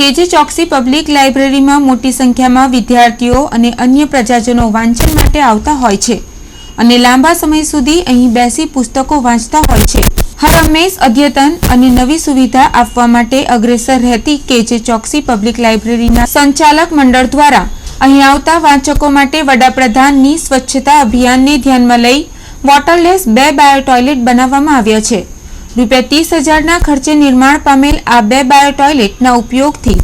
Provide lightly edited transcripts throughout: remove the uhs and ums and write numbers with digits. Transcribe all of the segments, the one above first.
કેજે ચોકસી પબ્લિક લાઇબ્રેરીમાં મોટી સંખ્યામાં વિદ્યાર્થીઓ અને અન્ય પ્રજાજનો વાંચન માટે આવતા હોય છે અને લાંબા સમય સુધી અહીં બેસી પુસ્તકો વાંચતા હોય છે. હરહંમેશ અદ્યતન અને નવી સુવિધા આપવા માટે અગ્રેસર રહેતી કેજે ચોકસી પબ્લિક લાઇબ્રેરીના સંચાલક મંડળ દ્વારા અહીં આવતા વાંચકો માટે વડાપ્રધાનની સ્વચ્છતા અભિયાનને ધ્યાનમાં લઈ વોટરલેસ 2 બાયો ટોયલેટ બનાવવામાં આવ્યા છે. ₹30,000ના ખર્ચે નિર્માણ પામેલ આ 2 બાયો ટોયલેટના ઉપયોગથી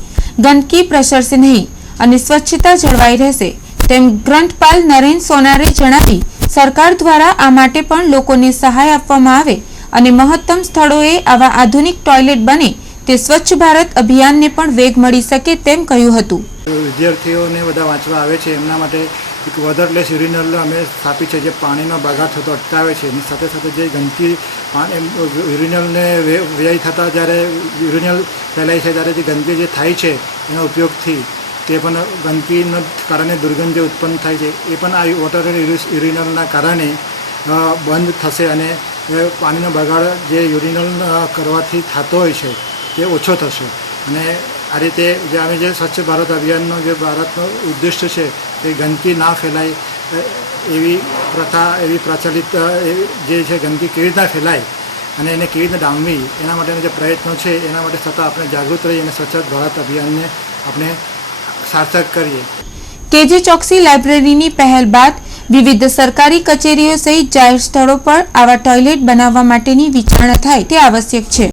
ગંદકી પ્રસરશે નહીં અને સ્વચ્છતા જળવાઈ રહેશે તેમ ગ્રંથપાલ નરેન સોનારે જણાવી સરકાર દ્વારા આ માટે પણ લોકોને સહાય આપવામાં આવે અને મહત્તમ સ્થળોએ આવા આધુનિક ટોયલેટ બને તે સ્વચ્છ ભારત અભિયાનને પણ વેગ મળી શકે તેમ કહ્યું હતું. વિદ્યાર્થીઓને બધા વાંચવા આવે છે એમના માટે એક વોટરલેસ યુરિનલ અમે સ્થાપી છે જે પાણીનો બગાડ થતો અટકાવે છે એની સાથે સાથે જે ગંદકી યુરિનલને વ્યય થતાં જ્યારે યુરિનલ ફેલાય છે ત્યારે જે ગંદકી જે થાય છે એના ઉપયોગથી તે પણ ગંદકીના કારણે દુર્ગંધ જે ઉત્પન્ન થાય છે એ પણ આ વોટર યુરિનલના કારણે બંધ થશે અને પાણીનો બગાડ જે યુરિનલ કરવાથી થતો હોય છે તે ઓછો થશે. અને આ રીતે જે અમે જે સ્વચ્છ ભારત અભિયાનનો જે ભારતનો ઉદ્દેશ્ય છે તે ગંદકી ના ફેલાય એવી પ્રથા એવી પ્રચલિત જે છે ગંદકી કેવી રીતના ફેલાય અને એને કેવી રીતે ડામવી એના માટેના જે પ્રયત્નો છે એના માટે સતત આપણે જાગૃત રહી અને સ્વચ્છ ભારત અભિયાનને આપણે સાર્થક કરીએ. કેજે ચોકસી લાઇબ્રેરીની પહેલ બાદ વિવિધ સરકારી કચેરીઓ સહિત જાહેર સ્થળો પર આવા ટોયલેટ બનાવવા માટેની વિચારણા થાય તે આવશ્યક છે.